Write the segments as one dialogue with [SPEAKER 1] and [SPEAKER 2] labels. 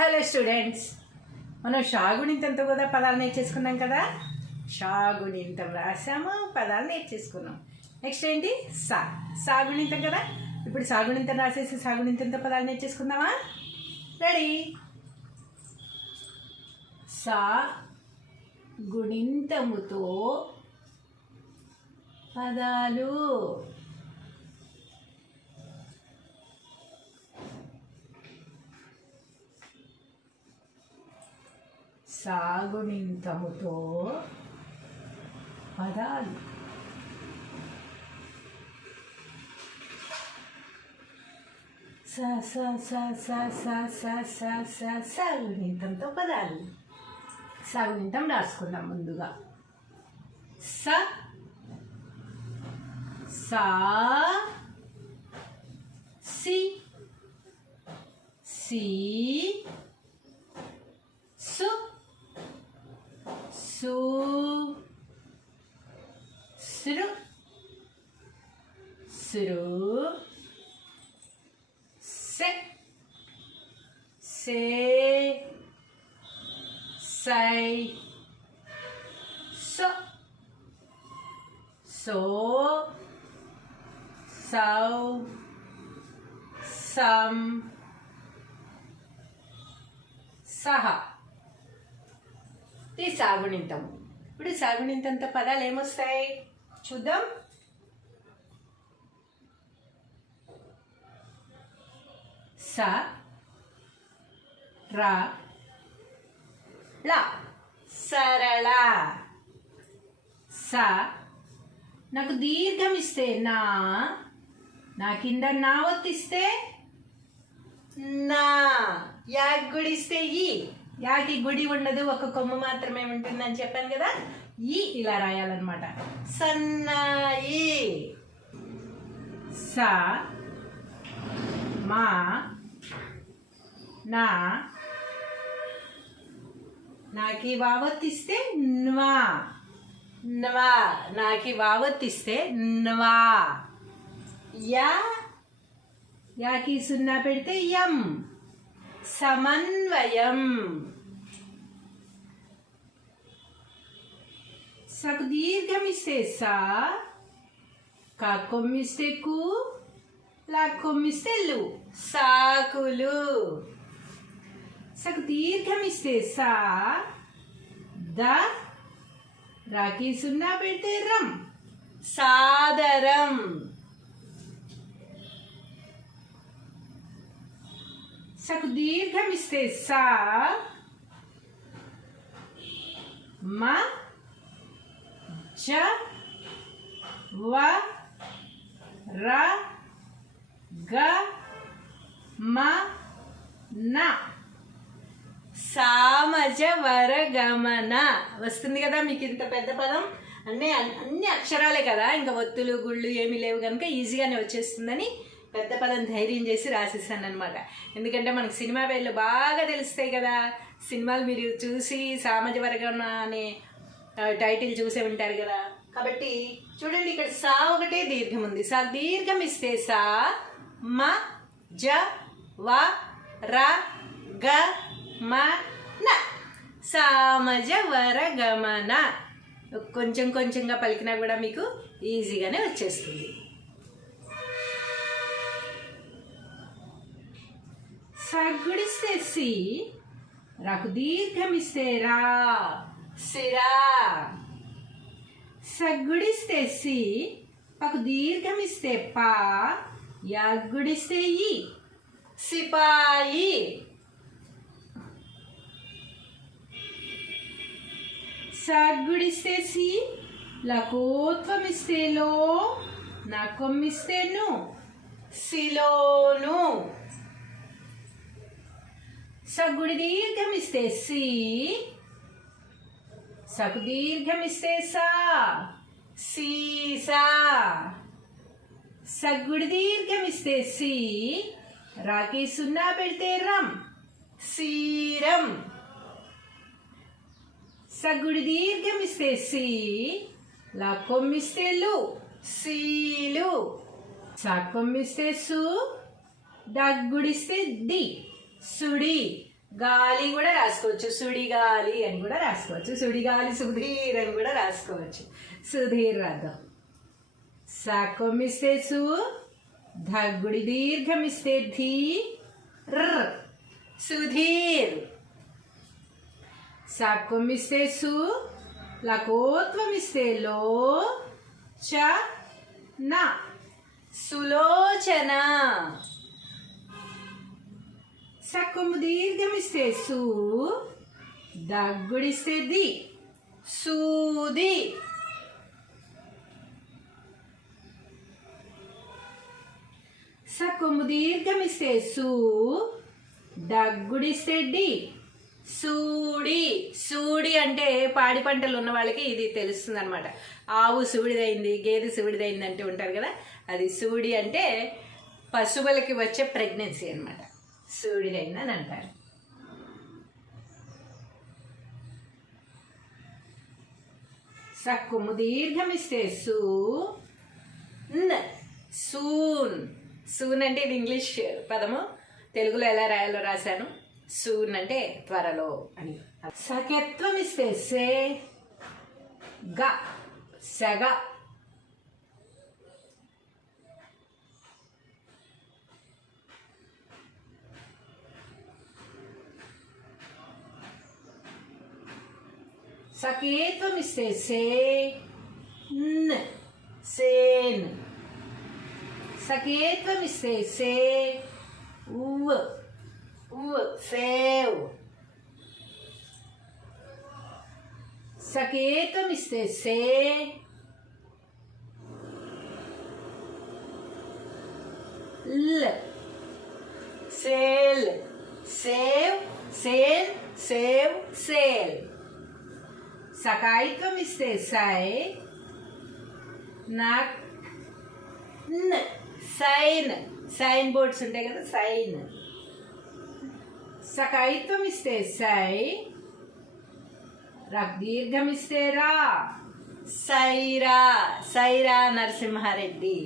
[SPEAKER 1] Hello students. మనం షాగుణింతంతో కూడా పదాలు నేర్చేసుకున్నాం కదా? షాగుణింతం రాసాము పదాలు నేర్చేసుకున్నాం. నెక్స్ట్ ఏంటి? సా. సాగుణింతం కదా? ఇప్పుడు సాగుణింతం రాసేసి సాగుణింతంతో పదాలు నేర్చేసుకుందామా? రెడీ సా గుణింతముతో పదాలు సాగునింతముతో పదాలు స స స స స స స స సాగుణింతంతో పదాలు సాగునింతం రాసుకుందాం ముందుగా. స సా సి సి సు सो सुरु सुरु से से say so so so some saha ఇది సాగునింతం. ఇప్పుడు సాగుణింతంతో పదాలు ఏమొస్తాయి? చూద్దాం. స రా లా సరళ. స నాకు దీర్ఘం ఇస్తే నా నా కింద నా ఒత్తిస్తే నా యాకి గుడిస్తే ఈ. యాకి గుడి ఉండదు ఒక కొమ్ము మాత్రమే ఉంటుందని చెప్పాను కదా. ఈ ఇలా రాయాలన్నమాట. సన్నాయి స మా నా. నాకి వావత్తిస్తే న్వా. న్వా నాకి వావత్తిస్తే న్వా. యా. యాకి సున్నా పెడితే యం. సమన్వయం. सकदीर्घमिसे सा కాకొమ్మిస్తే కు లాకొమ్మిస్తే లు సాకులు సక్ దీర్ఘమిస్తే సా ద రాకి సున్నా పెడితే రం సాదరం సక్ దీర్ఘమిస్తే సా మా చ వ ర గ మ న సామజ వరగమన వస్తుంది కదా మీకు ఇంత పెద్ద పదం? అన్నీ అన్ని అక్షరాలే కదా. ఇంకా ఒత్తులు గుళ్ళు ఏమీ లేవు కనుక ఈజీగానే వచ్చేస్తుందని పెద్ద పదం ధైర్యం చేసి రాసేసాను అనమాట ఎందుకంటే మనకు సినిమా పేర్లు బాగా తెలుస్తాయి కదా. సినిమాలు మీరు చూసి సామజ వర్గం అనే టైటిల్ చూసే ఉంటారు కదా. కాబట్టి చూడండి ఇక్కడ సా ఒకటే దీర్ఘం ఉంది. సా దీర్ఘం ఇస్తే సా మ జ వ ర గ మ న. సామజ వర గమన కొంచెం కొంచెంగా పలికినా కూడా మీకు ఈజీగానే వచ్చేస్తుంది. సగ్గుడిస్తే సి రాకు దీర్ఘం ఇస్తే రా. సిరా. సగ్గుడిస్తే సి పకు దీర్ఘమిస్తే పా యాగ్గుడిస్తే ఈ. సిపాయి. సగ్గుడిస్తే సి లకోత్వం ఇస్తే లో నకొమ్మిస్తే ను. సిలోను. సగ్గుడి దీర్ఘమిస్తే సి సగు సా సీసా. సగ్గుడి దీర్ఘమిస్తే సి రాకి సున్నా పెడితే రం. సీరం. సగ్గుడి దీర్ఘమిస్తే సి లా కొమ్మిస్తే లు సీలు. సా కొమ్మిస్తే సు దగ్గుడిస్తే డి సుడి. గాలి కూడా రాసుకోవచ్చు సుడిగాలి అని కూడా రాసుకోవచ్చు సుడిగాలి సుధీర్ అని కూడా రాసుకోవచ్చు. సుధీర్ రాద్దాం. సాకొమ్మిస్తే సు దగ్గుడి దీర్ఘమిస్తే ధీ ర్ సుధీర్. సాకొమ్మిస్తే సు లకోత్వమిస్తే లో చ నా. సులోచన. సక్కుము దీర్ఘమిస్తే సు దగ్గుడిస్తే ది సూది సక్కుము దీర్ఘమిస్తే సు దగ్గుడిస్తే డి సూడి. సూడి అంటే పాడి పంటలు ఉన్న వాళ్ళకి ఇది తెలుస్తుంది అనమాట ఆవు సూడిదైంది గేదె సూడిదైంది అంటే ఉంటారు కదా. అది సూడి అంటే పశువులకి వచ్చే ప్రెగ్నెన్సీ అనమాట సూడిదైంది అని అంటారు సక్కుము దీర్ఘమిస్తే సూ సూన్ సూన్ అంటే ఇది ఇంగ్లీష్ పదము. తెలుగులో ఎలా రాయాలో రాశాను. సూన్ అంటే త్వరలో అని. సఖ్యత్వం ఇస్తే సే గ. సెగ. సకేత్వం ఇస్తే సే న్ సేన్ సకేత్వం ఇస్తే సే ఉవ్ ఉవ్ సేవ్ సకేతం ఇస్తే సే ల్ సేల్ సేవ్ సేల్ సేవ్ సేల్ సకాయిత్వం ఇస్తే సై నాక్ న్ సైన్ సైన్ బోర్డ్స్ ఉంటాయి కదా సైన్ సకాయిత్వం ఇస్తే సై దీర్ఘం ఇస్తే రా సైరా సైరా నరసింహారెడ్డి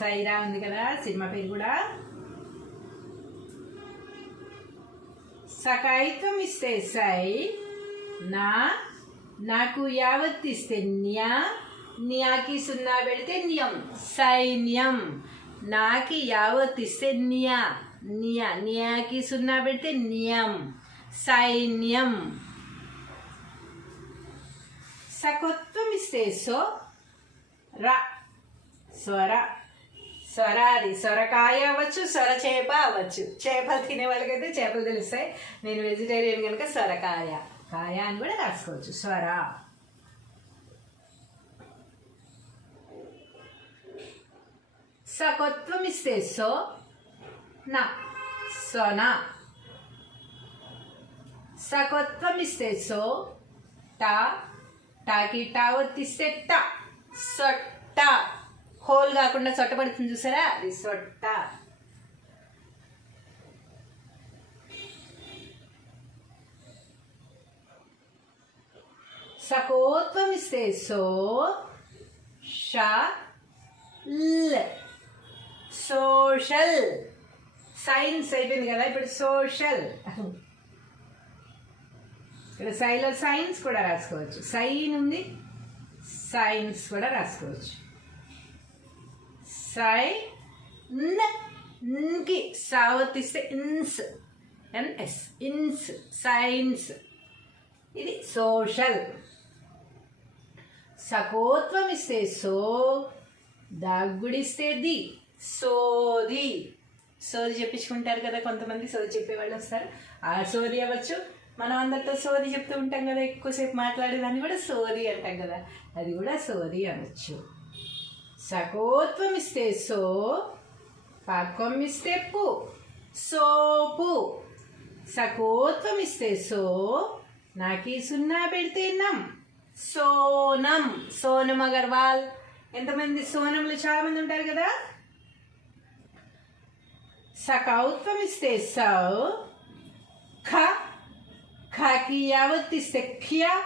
[SPEAKER 1] సైరా ఉంది కదా సినిమా పేరు కూడా సకాయిత్వం ఇస్తే సై నా నాకు యావత్ ఇస్తే న్యా న్యాకి సున్నా పెడితే నియం. సైన్యం. నాకి యావత్ ఇస్తే న్యా నియా నియాకి సున్నా పెడితే నియం. సైన్యం. సకత్వం ఇస్తే సో ర స్వర. స్వరాది సొరకాయ అవ్వచ్చు సొర చేప అవ్వచ్చు. చేపలు తినే వాళ్ళకైతే చేపలు తెలుస్తాయి. నేను వెజిటేరియన్ కనుక సొరకాయ కాయ అని కూడా రాసుకోవచ్చు స్వర. సకత్వం ఇస్తే సో నా. సొన సకత్వం ఇస్తే సో టా టాకి టా ఒత్తిస్తే ట సొట్ట హోల్ కాకుండా సొట్ట పడుతుంది చూసారా? అది సొట్ట సకోత్వం ఇస్తే సో ష ల్ సోషల్ సైన్స్ అయిపోయింది కదా ఇప్పుడు సోషల్ ఇక్కడ సైలో సైన్స్ కూడా రాసుకోవచ్చు సైన్ ఉంది సైన్స్ కూడా రాసుకోవచ్చు సై న్కి సావతిస్తే ఇన్స్ ఎన్ఎస్ ఇన్స్ సైన్స్ ఇది సోషల్ సకోత్వం ఇస్తే సో దాగుడిస్తే ది సోది. సోది చెప్పించుకుంటారు కదా కొంతమంది సోది చెప్పేవాళ్ళు వస్తారు. ఆ సోది అవ్వచ్చు. మనం అందరితో సోది చెప్తూ ఉంటాం కదా ఎక్కువసేపు మాట్లాడేదాన్ని కూడా సోది అంటాం కదా. అది కూడా సోది అనొచ్చు. సకోత్వం ఇస్తే సో పాకం ఇస్తే పు సోపు. సకోత్వం ఇస్తే సో నాకి సున్నా పెడితే నం సోనం సోనం అగర్వాల్ ఎంతమంది సోనములు? చాలా మంది ఉంటారు కదా? సకౌత్వం ఇస్తే సౌ ఖ ఖకి యావత్ ఇస్తే ఖ్య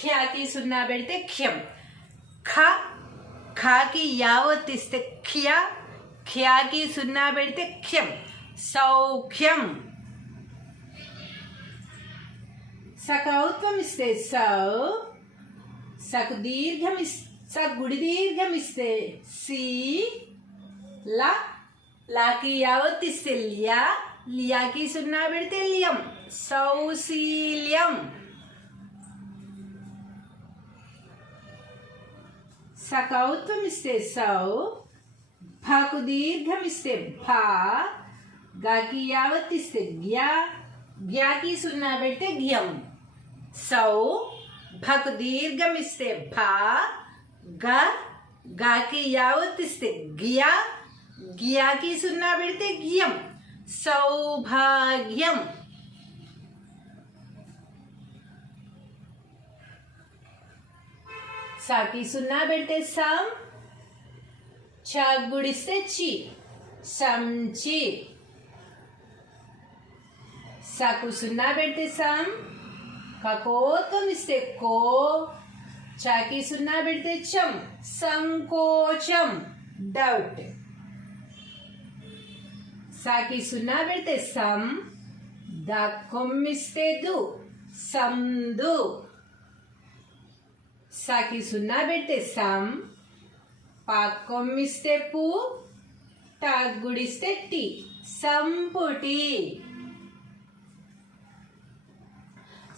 [SPEAKER 1] ఖ్యాకి సున్నా పెడితే ఖ్యం. ఖ ఖాకి యావత్ ఇస్తే ఖ్య ఖ్యాకి సున్నా పెడితే ఖ్యం. సౌఖ్యం. సకౌత్వం ఇస్తే సౌ సకు దీర్ఘం ఇస్ స గుడి దీర్ఘం ఇస్తే సి లా లాకి యావత్ ఇస్తే లియా లియాకి సున్నా పెడితే లియం సౌశీల్యం సకౌత్వం ఇస్తే సౌ భాకు దీర్ఘం ఇస్తే భా గాకి యావత్ ఇస్తే గ్యా గ్యాకి సున్నా పెడితే గ్యం సౌ భకు దీర్ఘం ఇస్తే భా గ గాకి యావత్ ఇస్తే గియా గియాకి సున్నా పెడితే గియం సౌభాగ్యం సాకి సున్నా పెడితే సం చ గుడిస్తే చి సంచి సాకు సున్నా పెడితే సం కకోత్వం ఇస్తే కో చాకి సున్నా పెడితే చం సంకోచం డౌట్. సాకి సున్నా పెడితే సం దక్కొమ్మిస్తే దు సందు. సాకి సున్నా పెడితే సం పాకొమ్మిస్తే పు టాగుడిస్తే టి సంపుటి.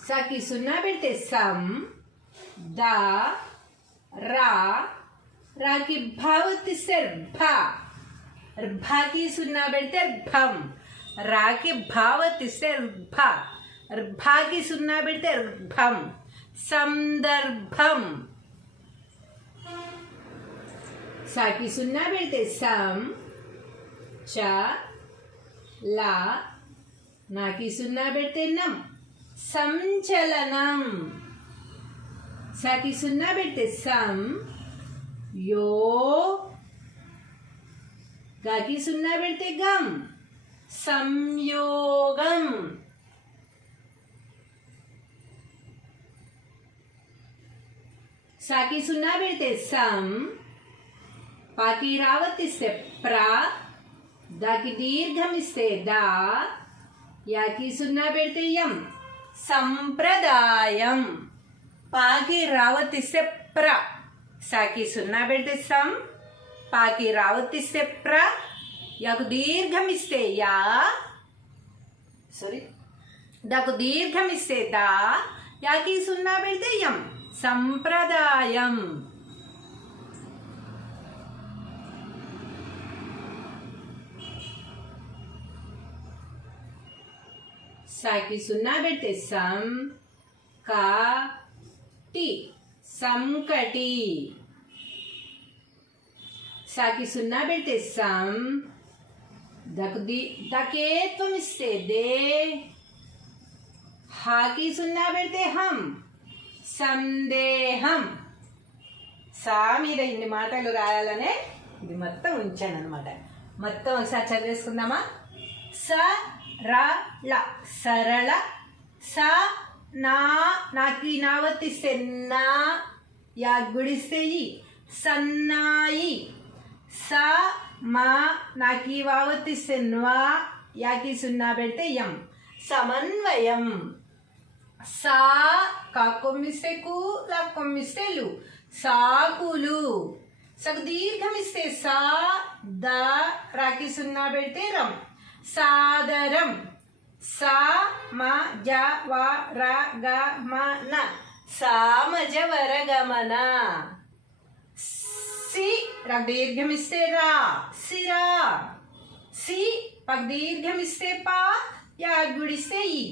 [SPEAKER 1] సాకి సున్నా పెడితే సం దా రా రాకి భావతిస్తే భా భాకి సున్నా పెడితే భం రాకి భావతిస్తే భ భాకి సున్నా పెడితే భం సందర్భం సాకి సున్నా పెడితే సం చ లా నాకి సున్నా పెడితే నం సంచలనం. సాకి సున్నా పెడితే సం యో గాకి సున్నా పెడితే గం సంయోగం. సాకి సున్నా పెడితే సం పాకి రావతిస్తే ప్రా దాకి దీర్ఘం ఇస్తే దా యాకి సున్నా పెడితే యం. సంప్రదాయం. పాకి రావతిస్తే ప్ర సాకి సున్నా పెడితే సం పాకి రావతిస్తే ప్ర యాకు దీర్ఘం ఇస్తే యా. సారీ దాకు దీర్ఘం ఇస్తే దా. యాకి సున్నా పెడితే యం సంప్రదాయం. సాకి సున్నా పెడితే సం కా టి సంకటి. సాకి సున్నా పెడితే సం దకు ది దకేత్వం ఇస్తే దే హాకి సున్నా పెడితే హం సందేహం. సా మీద ఇన్ని మాటలు రాయాలనే ఇది మొత్తం ఉంచాను అనమాట మొత్తం ఒకసారి చదివేసుకుందామా? స రా ల సరళ స నా నాకు ఈ నావతిస్తే నా యా గుడిస్తే ఈ సన్నాయి స మా నాకు ఈ వావతిస్తే న్వా యాకి సున్నా పెడితే యం. సమన్వయం. సా కాకొమ్మిస్తే కు లాక్కొమ్మిస్తే లు. సాకులు సగ దీర్ఘమిస్తే సా ద రాకి సున్నా పెడితే రం. సాదరం. సా మ జ వ ర గ మ న. సామజ వరగమన సి రా. దీర్ఘం ఇస్తే రా. సిరా సి పగ్ దీర్ఘం ఇస్తే పా. యా గుడిస్తే ఈ.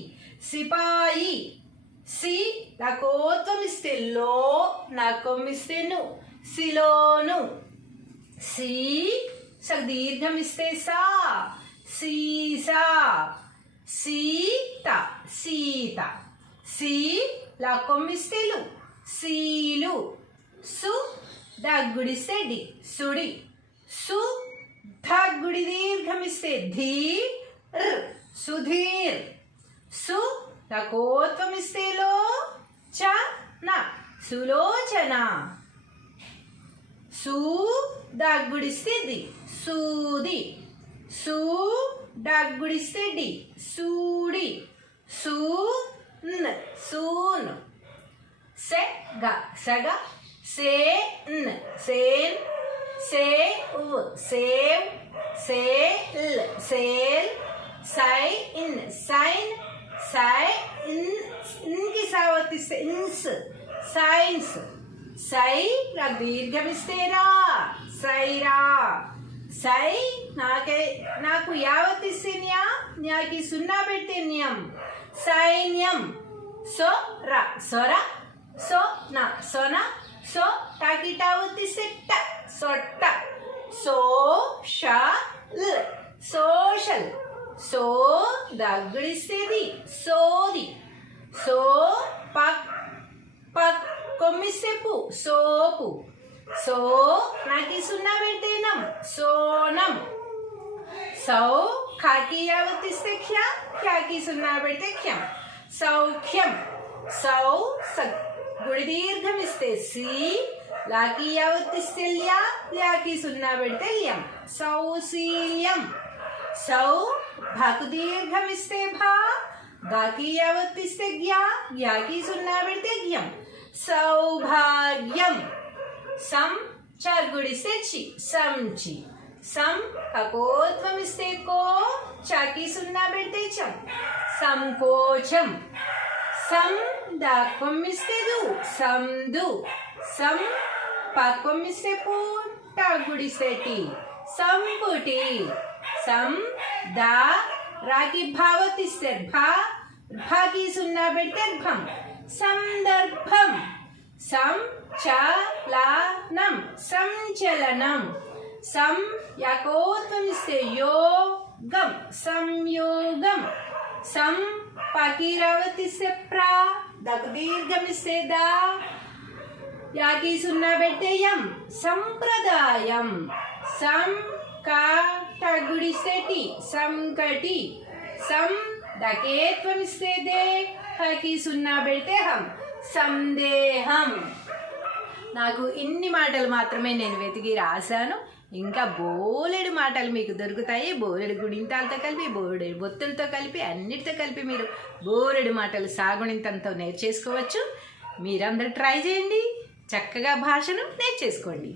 [SPEAKER 1] సిపాయి సి నాకోత్వం ఇస్తే లో నాకొమ్ ఇస్తే ను. సిలోను సి సగ్ దీర్ఘం ఇస్తే సా. సీసా సీత సీత సీ లా కొమ్మిస్తేలు సీలు సు దగ్గుడిస్తే డి సుడి సు ధగ్గుడి దీర్ఘమిస్తే ధీ సుధీర్ సు తకోత్వమిస్తే లో చ న సులోచన సు దగ్గుడిస్తే ది సూది. సు దగ్గుడిస్తే డి సూడి సు న్ సు సగా సేన్ సేన్ సే ఉవ్ సేవ్ సేల్ సేల్ సై ఇన్ సైన్ సై ఇన్ ఇన్కి సా వర్తిస్తే ఇన్స్ సైన్స్ సై నాకు దీర్ఘమిస్తే రా సైరా సై నాకే నాకు యావత్ న్యా నాకు సున్నా పెడితే సైన్యం సో రా సొర సో నా సోన సో టాకి టావత్తిస్తే ట సొట్ట సో షా సోషల్. సో దగ్గిడిస్తేది సోది. సో పక్ పక్ కొమ్మిస్తే పు సోపు సో నాకి సున్నా పెడితేనం సోనం సౌ ఖాకి యావత్తిస్తే ఖ్యా ఖ్యాకి సున్నా పెడితే ఖ్యం సౌఖ్యం సౌ స గుడి దీర్ఘం ఇస్తే సి లాకి యావత్తిస్తే ల్యా ల్యాకి సున్నా పెడితే ల్యం సౌశీల్యం సౌ భాకు దీర్ఘం ఇస్తే భా గాకి యావత్తిస్తే గ్యా గ్యాకి సున్నా పెడితే గ్యం సౌభాగ్యం సం చార్ గుడిస్తే చి సంచి సం కకోత్వం ఇస్తే కో చాకి సున్నా పెడితే చం సంకోచం సం దాక్వం ఇస్తే దు సందు సం పాక్వం ఇస్తే పూ టాగుడిస్తే టి సంపుటి సం దా రాకి భావతిస్తే భా భాకి సున్నా పెడితే భం సందర్భం చలనం సంచలనం. సం యాకోత్వం యోగం సంయోగం సం పకీరావతిస్తే ప్రా దకు దీర్ఘం ఇస్తే దా. యాకి సున్నా పెట్టే యం సంప్రదాయం. సం కా టగుడిస్తే టి సంకటి. సం దకేత్వం ఇస్తే దే హకి సున్నా పెడితే హం సందేహం. నాకు ఇన్ని మాటలు మాత్రమే నేను వెతికి రాశాను. ఇంకా బోలెడు మాటలు మీకు దొరుకుతాయి. బోలెడు గుణింతాలతో కలిపి బోరెడు బొత్తులతో కలిపి అన్నిటితో కలిపి మీరు బోలెడు మాటలు సాగుణింతంతో నేర్చేసుకోవచ్చు. మీరందరూ ట్రై చేయండి. చక్కగా భాషను నేర్చేసుకోండి.